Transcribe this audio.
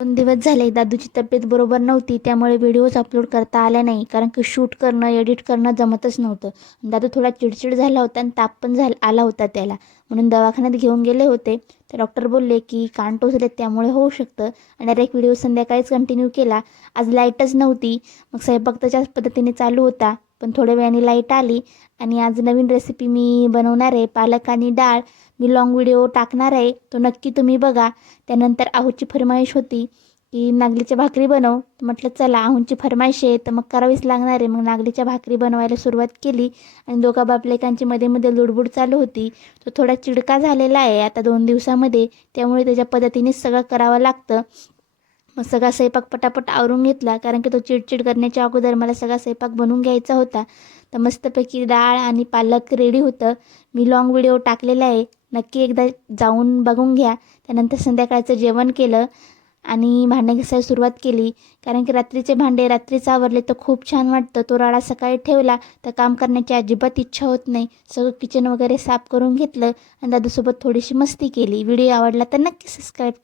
2 दिवस झाले दादूची तब्येत बरोबर नव्हती, त्यामुळे व्हिडिओज अपलोड करता आल्या नाही. कारण की शूट करणं, एडिट करणं जमतच नव्हतं. दादू थोडा चिडचिड झाला होता आणि ताप पण आला होता त्याला. म्हणून दवाखान्यात घेऊन गेले होते. तर डॉक्टर बोलले की कान टोचले त्यामुळे होऊ शकतं. आणि डायरेक्ट व्हिडिओ संध्याकाळीच कंटिन्यू केला. आज लाईटच नव्हती. मग स्वयंपाक त्याच्याच पद्धतीने चालू होता. पण थोड्या वेळाने लाईट आली आणि आज नवीन रेसिपी मी बनवणार आहे, पालक आणि डाळ. मी लाँग व्हिडिओ टाकणार आहे, तो नक्की तुम्ही बघा. त्यानंतर आहूची फरमाईश होती की नागलीच्या भाकरी बनव. म्हटलं चला आहूंची फरमाईश आहे तर मग करावीच लागणार आहे. मग नागलीच्या भाकरी बनवायला सुरुवात केली आणि दोघा बापलेकांची मध्ये मध्ये लुडबुड चालू होती. तो थोडा चिडका झालेला आहे आता 2 दिवसामध्ये, त्यामुळे त्याच्या पद्धतीनेच सगळं करावं लागतं. मग सगळा स्वयंपाक पटापट आवरून घेतला, कारण की तो चिडचिड करण्याच्या अगोदर मला सगळा स्वयंपाक बनवून घ्यायचा होता. तर मस्तपैकी डाळ आणि पालक रेडी होतं. मी लाँग व्हिडिओ टाकलेला आहे, नक्की एकदा जाऊन बघून घ्या. त्यानंतर संध्याकाळचं जेवण केलं आणि भांडे घासायला सुरुवात केली. कारण की रात्रीचे भांडे रात्रीच आवरले तर खूप छान वाटतं. तो राडा सकाळी ठेवला तर काम करण्याची अजिबात इच्छा होत नाही. सगळं किचन वगैरे साफ करून घेतलं आणि दादूसोबत थोडीशी मस्ती केली. व्हिडिओ आवडला तर नक्की सबस्क्राईब